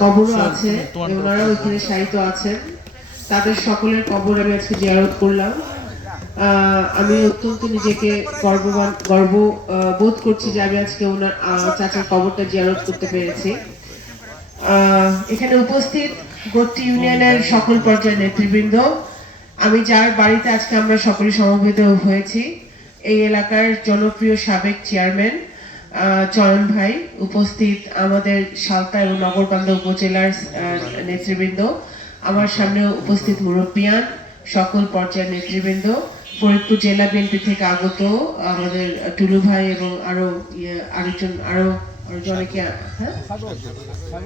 কবরও আছে, ওনারাও এখানে শায়িত আছেন। তাদের সকলের কবর আমি আজকে জিয়ারত করলাম। আমি অত্যন্ত নিজেকে গর্ব বোধ করছি যে আমি আজকে ওনার চাচার কবরটা জিয়ারত করতে পেরেছি। এখানে উপস্থিত গোত্রী ইউনিয়নের সকল পর্যায়ের নেতৃবৃন্দ, আমি যার বাড়িতে আজকে আমরা সকলে সমবেত হয়েছি, এই এলাকার জনপ্রিয় সাবেক চেয়ারম্যান চয়ন ভাই, উপস্থিত আমাদের সালতা এবং নগরকান্দা উপজেলার নেতৃবৃন্দ, আমার সামনে উপস্থিত মুরব্বিয়ান, সকল পর্যায়ের নেতৃবৃন্দ, ফরিদপুর জেলা বিএনপি থেকে আগত আমাদের টুলু ভাই এবং আরো অনেকে,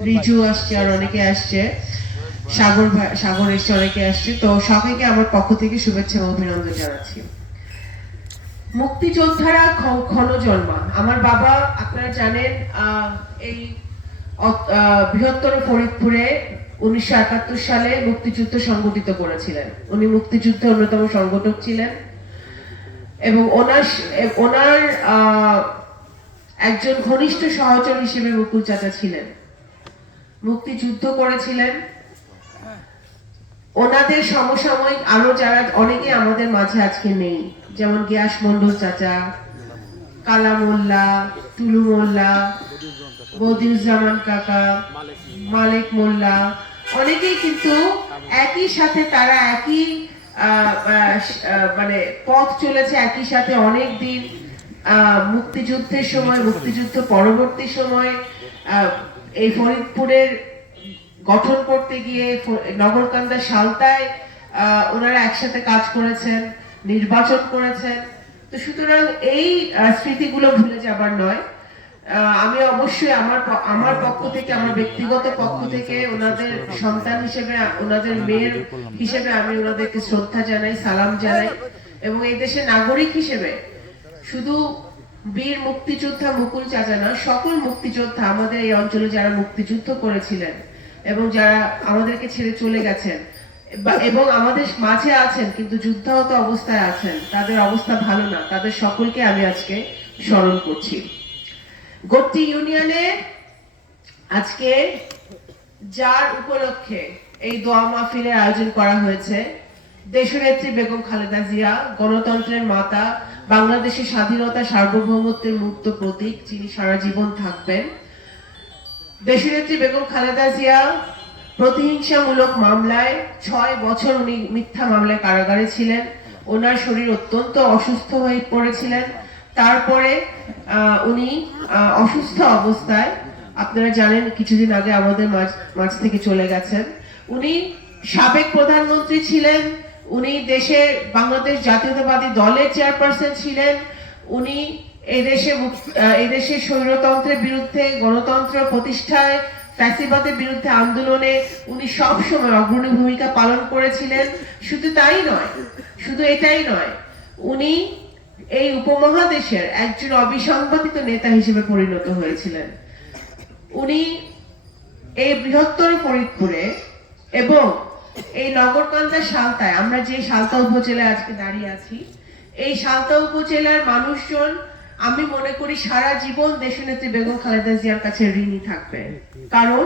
রিজু আসছে আর অনেকে আসছে, সাগর এসছে, অনেকে আসছে। তো সবাইকে আমার পক্ষ থেকে শুভেচ্ছা এবং অভিনন্দন জানাচ্ছি। মুক্তিযোদ্ধারা ক্ষণজন্মা। আমার বাবা, আপনারা জানেন, এই বৃহত্তর ফরিদপুরে 1971 সালে মুক্তিযুদ্ধ সংগঠিত করেছিলেন। উনি মুক্তিযুদ্ধের অন্যতম সংগঠক ছিলেন এবং ওনার একজন ঘনিষ্ঠ সহচর হিসেবে মুকুল চাচা ছিলেন, মুক্তিযুদ্ধ করেছিলেন। ওনাদের সমসাময়িক আরো যারা অনেকে আমাদের মাঝে আজকে নেই, যেমন গিয়াস মন্ডল চাচা, কালা মোল্লা, টুলু মোল্লা, বদিউজ্জামান কাকা, মালিক মোল্লা, অনেকেই কিন্তু একই সাথে তারা একই মানে পথ চলেছে, একই সাথে অনেক দিন মুক্তিযুদ্ধের সময়, মুক্তিযুদ্ধ পরবর্তী সময় এই ফরিদপুরের গঠন করতে গিয়ে নগরকান্দা সালতায় ওনারা একসাথে কাজ করেছেন, নির্বাচন করেছেন। তো সুতরাং এই স্মৃতিগুলো ভুলে যাবার নয়। আমি অবশ্যই আমার পক্ষ থেকে, আমার ব্যক্তিগত পক্ষ থেকে ওনাদের সন্তান হিসেবে, ওনাদের মেয়ের হিসেবে আমি ওনাদেরকে শ্রদ্ধা জানাই, সালাম জানাই এবং এই দেশের নাগরিক হিসেবে শুধু বীর মুক্তিযোদ্ধা মুকুল চাচা না, সকল মুক্তিযোদ্ধা আমাদের এই অঞ্চলে যারা মুক্তিযুদ্ধ করেছিলেন এবং যারা আমাদেরকে ছেড়ে চলে গেছেন এবং আমাদের মাঝে আছেন কিন্তু যুদ্ধাহত অবস্থায় আছেন, তাদের অবস্থা ভালো না, তাদের সকলকে আমি আজকে স্মরণ করছি। গোত্রী ইউনিয়নে আজকে যার উপলক্ষে এই দোয়া মাহফিলের আয়োজন করা হয়েছে, দেশনেত্রী বেগম খালেদা জিয়া, গণতন্ত্রের মাতা, বাংলাদেশের স্বাধীনতা সার্বভৌমত্বের মূর্ত প্রতীক, যিনি সারা জীবন থাকবেন। দেশনেত্রী বেগম খালেদা জিয়া প্রতিহিংসামূলক মামলায় 6 বছর উনি মিথ্যা মামলায় কারাগারে ছিলেন। ওনার শরীর অত্যন্ত অসুস্থ হয়ে পড়েছিলেন। তারপরে উনি অসুস্থ অবস্থায়, আপনারা জানেন, কিছুদিন আগে আমাদের মাঝ থেকে চলে গেছেন। উনি সাবেক প্রধানমন্ত্রী ছিলেন, উনি বাংলাদেশ জাতীয়তাবাদী দলের চেয়ারপারসন ছিলেন, উনি এদেশে স্বৈরতন্ত্রের বিরুদ্ধে, গণতন্ত্র প্রতিষ্ঠায়, ফ্যাসিবাদের বিরুদ্ধে আন্দোলনে উনি সব সময় অগ্রণী ভূমিকা পালন করেছিলেন। শুধু তাই নয়, শুধু এটাই নয়, উনি এই উপমহাদেশের একজন অবিসংবাদিত নেতা হিসেবে পরিণত হয়েছিলেন। উনি এই বৃহত্তর ফরিদপুরে এবং এই নগরকান্দা সালতায়, আমরা যে সালতা উপজেলায় আজকে দাঁড়িয়ে আছি, এই সালতা উপজেলার মানুষজন, আমি মনে করি সারা জীবন দেশনেত্রী বেগম খালেদা জিয়ার কাছে ঋণী থাকবে। কারণ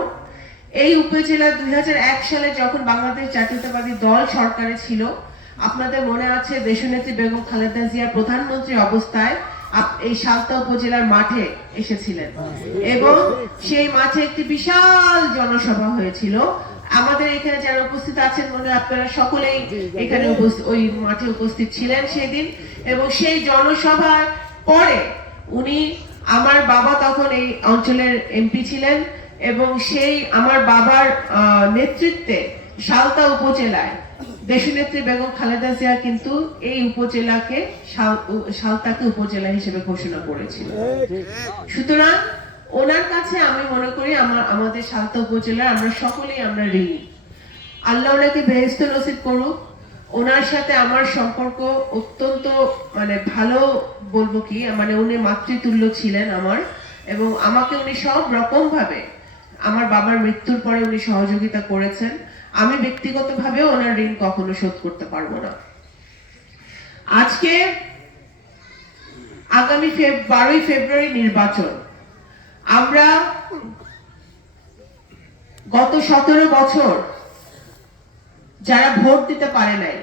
এই উপজেলা 2001 সালে যখন বাংলাদেশ জাতীয়তাবাদী দল সরকারে ছিল, আপনাদের মনে আছে, দেশনেত্রী বেগম খালেদা জিয়া প্রধানমন্ত্রী অবস্থায় এই সালতা উপজেলার মাঠে এসেছিলেন এবং সেই মাঠে একটি বিশাল জনসভা হয়েছিল। আমাদের এখানে যারা উপস্থিত আছেন, মনে আপনারা সকলেই এখানে ওই মাঠে উপস্থিত ছিলেন সেদিন। এবং সেই জনসভার পরে আমার বাবা তখন এই অঞ্চলের এমপি ছিলেন এবং সেই আমার বাবার নেতৃত্বে সালতা উপজেলায় দেশনেত্রী বেগম খালেদা জিয়া কিন্তু এই উপজেলাকে, সালতাকে উপজেলা হিসেবে ঘোষণা করেছিল। সুতরাং ওনার কাছে আমি মনে করি আমাদের সালতা উপজেলা আমরা সকলেই আমরা ঋণী। আল্লাহ ওনাকে বেহেশত নসিব করুক। ওনার সাথে আমার সম্পর্ক অত্যন্ত ভালো, বলবো কি, উনি মাতৃতুল্য ছিলেন আমার, এবং আমাকে উনি সব রকম ভাবে আমার বাবার মৃত্যুর পরে উনি সহযোগিতা করেছেন। আমি ব্যক্তিগতভাবেও ওনার ঋণ কখনো শোধ করতে পারবো না। আজকে আগামী 12ই ফেব্রুয়ারি নির্বাচন। আমরা গত 17 বছর যারা ভোট দিতে পারে নাই,